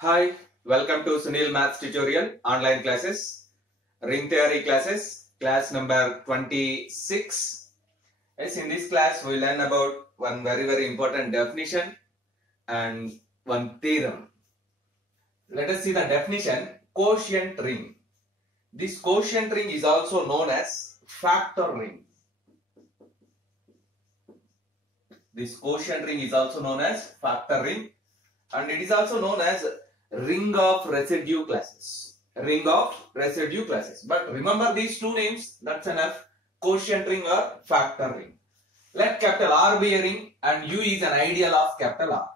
Hi, welcome to Sunil Maths Tutorial online classes, ring theory classes, class number 26. Yes, in this class we learn about one very important definition and one theorem. Let us see the definition. Quotient ring. This quotient ring is also known as factor ring. This quotient ring is also known as factor ring, and it is also known as ring of residue classes. Ring of residue classes. But remember these two names, that's enough. Quotient ring or factor ring. Let capital R be a ring and U is an ideal of capital R.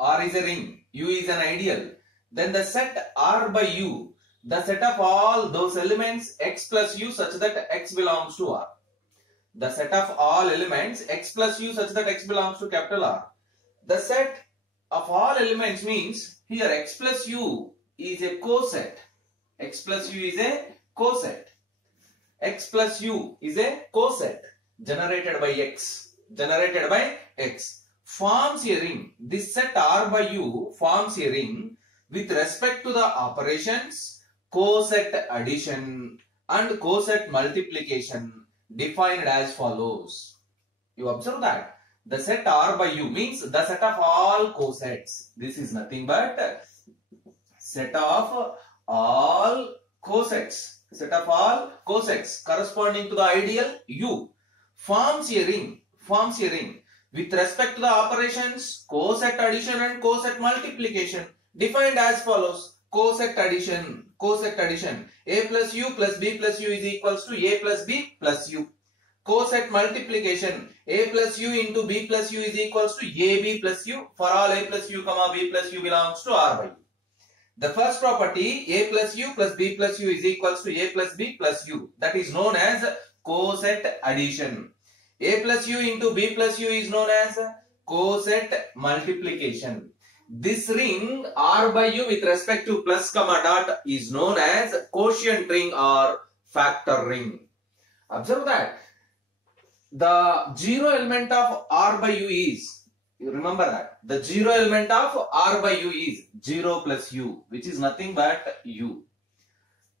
R is a ring, U is an ideal. Then the set R by U, the set of all those elements X plus U such that X belongs to R. The set of all elements X plus U such that X belongs to capital R. The set of all elements means here X plus U is a coset. X plus U is a coset. X plus U is a coset generated by X. Generated by X. Forms a ring. This set R by U forms a ring with respect to the operations coset addition and coset multiplication defined as follows. You observe that the set R by U means the set of all cosets. This is nothing but set of all cosets. Set of all cosets corresponding to the ideal U forms a ring. Forms a ring with respect to the operations coset addition and coset multiplication defined as follows. Coset addition. Coset addition. A plus U plus B plus U is equals to A plus B plus U. Coset multiplication. A plus U into B plus U is equals to AB plus U for all A plus U comma B plus U belongs to R by U. The first property A plus U plus B plus U is equals to A plus B plus U, that is known as coset addition. A plus U into B plus U is known as coset multiplication. This ring R by U with respect to plus comma dot is known as quotient ring or factor ring. Observe that the zero element of R by U is, you remember that the zero element of R by U is 0 plus U, which is nothing but U.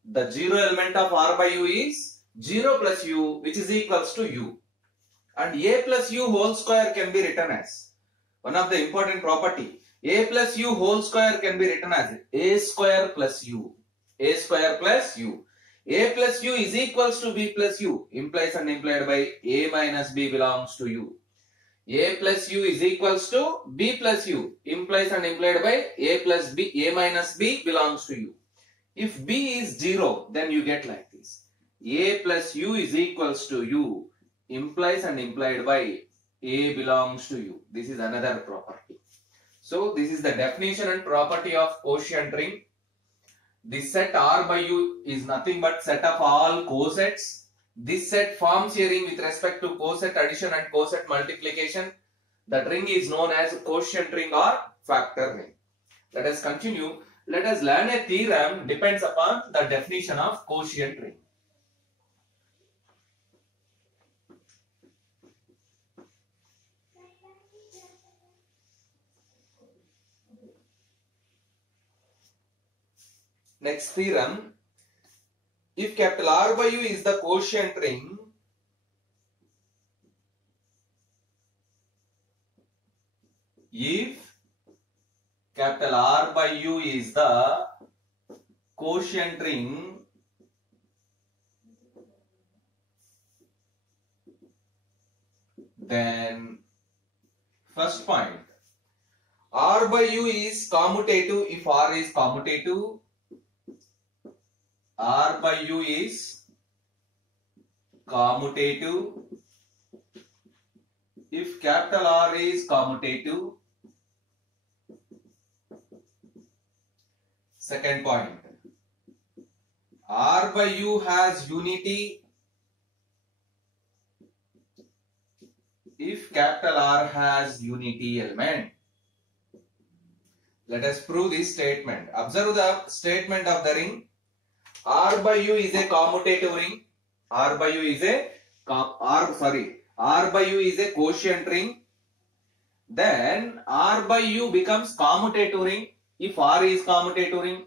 The zero element of R by U is 0 plus U, which is equals to U. And A plus U whole square can be written as one of the important property. A plus U whole square can be written as A square plus U. A square plus U. A plus U is equals to B plus U, implies and implied by A minus B belongs to U. A plus U is equals to B plus U, implies and implied by A plus B, A minus B belongs to U. If B is 0, then you get like this. A plus U is equals to U, implies and implied by A belongs to U. This is another property. So this is the definition and property of quotient ring. This set R by U is nothing but set of all cosets. This set forms a ring with respect to coset addition and coset multiplication. That ring is known as quotient ring or factor ring. Let us continue. Let us learn a theorem depends upon the definition of quotient ring. Next theorem, if capital R by U is the quotient ring, if capital R by U is the quotient ring, then first point, R by U is commutative if R is commutative. R by U is commutative if capital R is commutative. Second point, R by U has unity if capital R has unity element. Let us prove this statement. Observe the statement of the ring. R by U is a commutative ring. R by U is a R by U is a quotient ring. Then R by U becomes commutative ring. if R is commutative ring.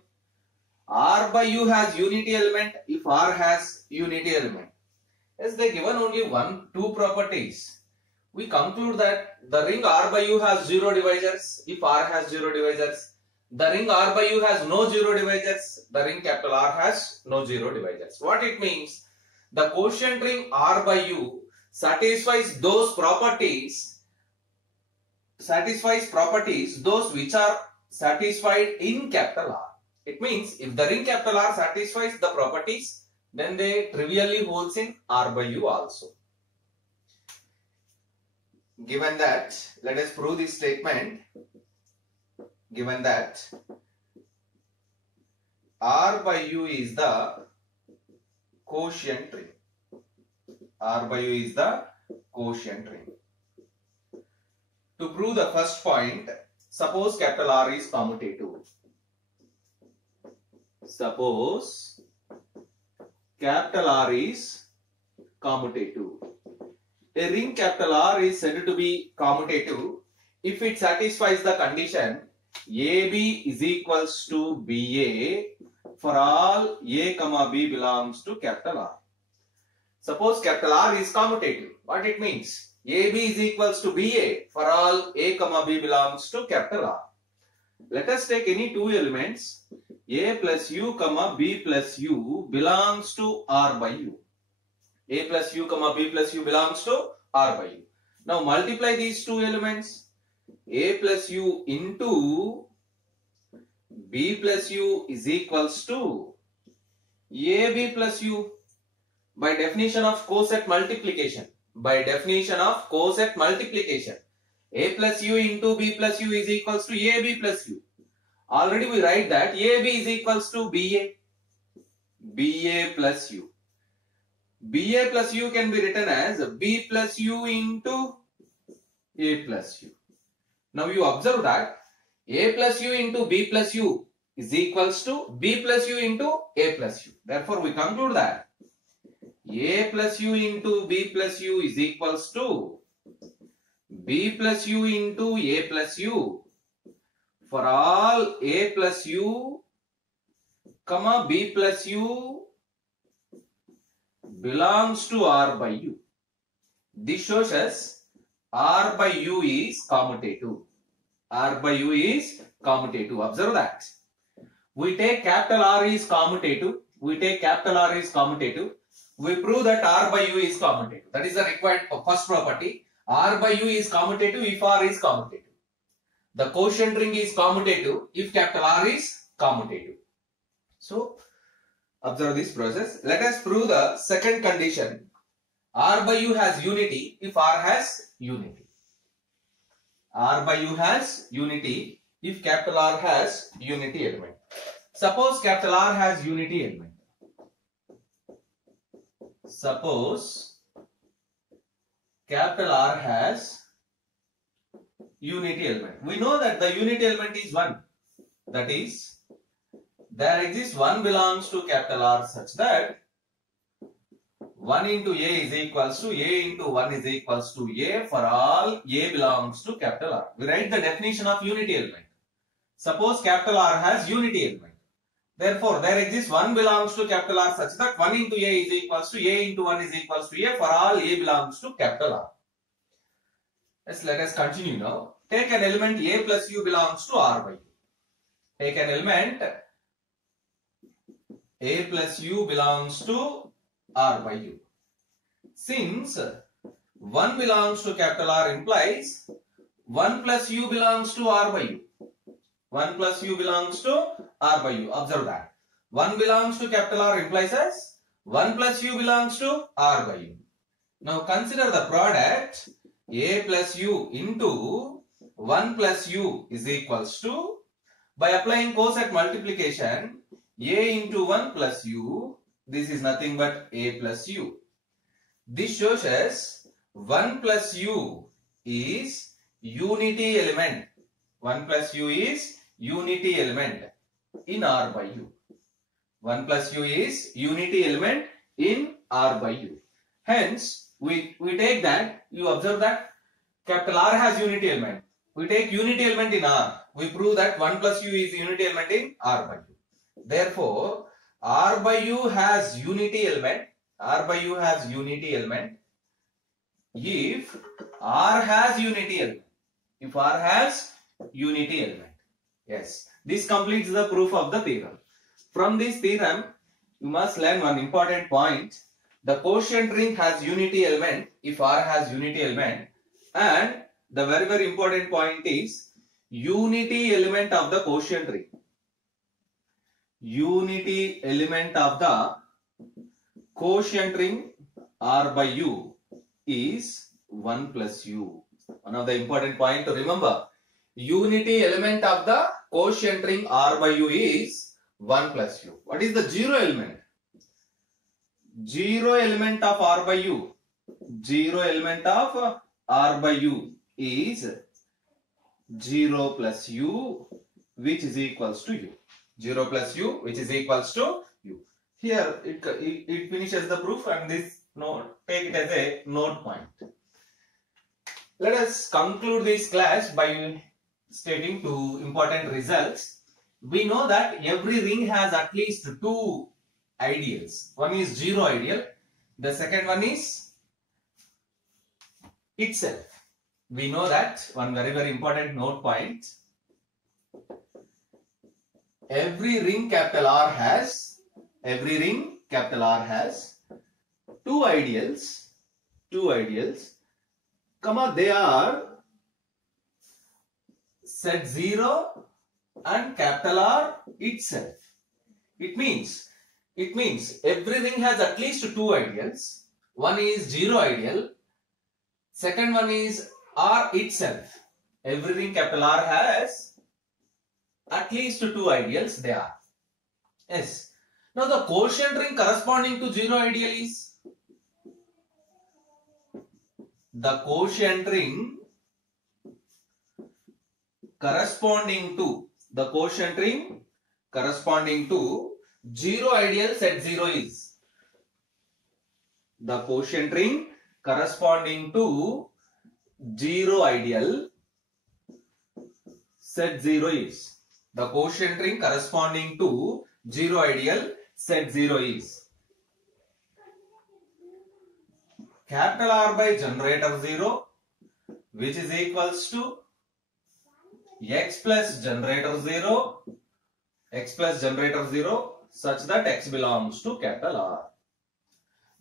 R by U has unity element if R has unity element. As they given only two properties, we conclude that the ring R by U has 0 divisors if R has 0 divisors. The ring R by U has no 0 divisors. The ring capital R has no 0 divisors. What it means? The quotient ring R by U satisfies those properties, those which are satisfied in capital R. It means if the ring capital R satisfies the properties, then they trivially holds in R by U also. Given that, let us prove this statement. Given that R by U is the quotient ring. R by U is the quotient ring. To prove the first point, suppose capital R is commutative. Suppose capital R is commutative. A ring capital R is said to be commutative if it satisfies the condition AB is equals to BA for all A comma B belongs to capital R. Suppose capital R is commutative. What it means? AB is equals to BA for all A comma B belongs to capital R. Let us take any two elements. A plus U comma B plus U belongs to R by U. A plus U comma B plus U belongs to R by U. Now multiply these two elements. A plus U into B plus U is equals to AB plus U. By definition of coset multiplication. By definition of coset multiplication. A plus U into B plus U is equals to AB plus U. Already we write that AB is equals to BA. BA plus U. BA plus U can be written as B plus U into A plus U. Now you observe that A plus U into B plus U is equals to B plus U into A plus U. Therefore we conclude that A plus U into B plus U is equals to B plus U into A plus U for all A plus U comma B plus U belongs to R by U. This shows us R by U is commutative. R by U is commutative. Observe that. We take capital R is commutative. We take capital R is commutative. We prove that R by U is commutative. That is the required first property. R by U is commutative if R is commutative. The quotient ring is commutative if capital R is commutative. So, observe this process. Let us prove the second condition. R by U has unity if R has unity. R by U has unity if capital R has unity element. Suppose capital R has unity element. Suppose capital R has unity element. We know that the unity element is 1. That is, there exists 1 belongs to capital R such that 1 into A is equals to A into 1 is equals to A for all A belongs to capital R. We write the definition of unity element. Suppose capital R has unity element. Therefore, there exists 1 belongs to capital R such that 1 into A is equals to A into 1 is equals to A for all A belongs to capital R. Yes, let us continue now. Take an element A plus U belongs to R by U. Take an element A plus U belongs to R by U. Since 1 belongs to capital R implies 1 plus U belongs to R by U. 1 plus U belongs to R by U. Observe that. 1 belongs to capital R implies as 1 plus U belongs to R by U. Now consider the product A plus U into 1 plus U is equals to, by applying coset multiplication, A into 1 plus U, this is nothing but A plus U. This shows us 1 plus U is unity element. 1 plus U is unity element in R by U. 1 plus U is unity element in R by U. Hence, we take that, you observe that capital R has unity element. We take unity element in R. we prove that 1 plus u is unity element in R by u. Therefore, R by u has unity element. R by u has unity element if R has unity element. If R has unity element. Yes. This completes the proof of the theorem. From this theorem, you must learn one important point. The quotient ring has unity element if R has unity element, and the very important point is unity element of the quotient ring. Unity element of the quotient ring R by u is 1 plus u. One of the important point to remember. Unity element of the quotient ring R by u is 1 plus u. What is the zero element? Zero element of R by u. Zero element of R by u is 0 plus u, which is equals to u. 0 plus u, which is equals to u. Here it finishes the proof, and this note, take it as a note point. Let us conclude this class by stating two important results. We know that every ring has at least two ideals. One is zero ideal. The second one is itself. We know that one very important note point. Every ring capital R has two ideals, comma, they are set 0 and capital R itself. It means every ring has at least two ideals. One is zero ideal. Second one is R itself. Every ring capital R has at least two ideals. They are. Yes. Now the quotient ring corresponding to zero ideal is the quotient ring corresponding to zero ideal set 0 is the quotient ring corresponding to zero ideal set 0 is the quotient ring corresponding to zero ideal set 0 is capital R by generator 0, which is equals to x plus generator 0 such that x belongs to capital R.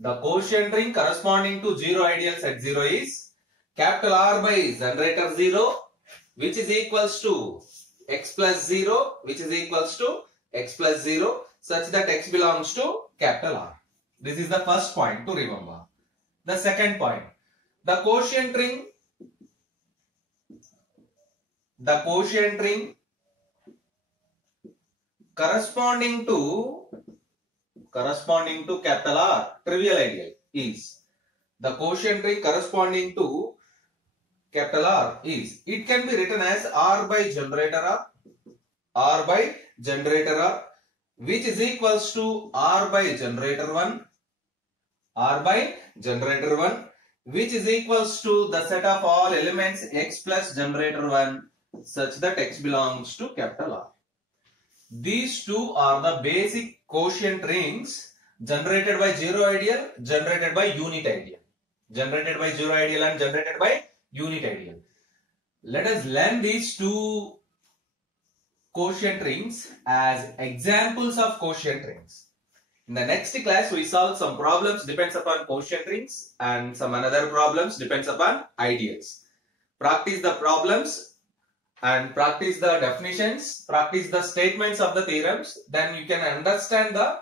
The quotient ring corresponding to zero ideal set 0 is capital R by generator 0, which is equals to x plus 0 such that x belongs to capital R. This is the first point to remember. The second point, the quotient ring corresponding to capital R trivial ideal is the quotient ring corresponding to capital R is, it can be written as R by generator R, which is equals to R by generator 1, which is equals to the set of all elements x plus generator 1 such that x belongs to capital R. These two are the basic quotient rings generated by zero ideal, generated by unit ideal. Generated by zero ideal and generated by unit ideal. Let us learn these two quotient rings as examples of quotient rings. In the next class, we solve some problems depends upon quotient rings and some another problems depends upon ideals. Practice the problems and practice the definitions, practice the statements of the theorems, then you can understand the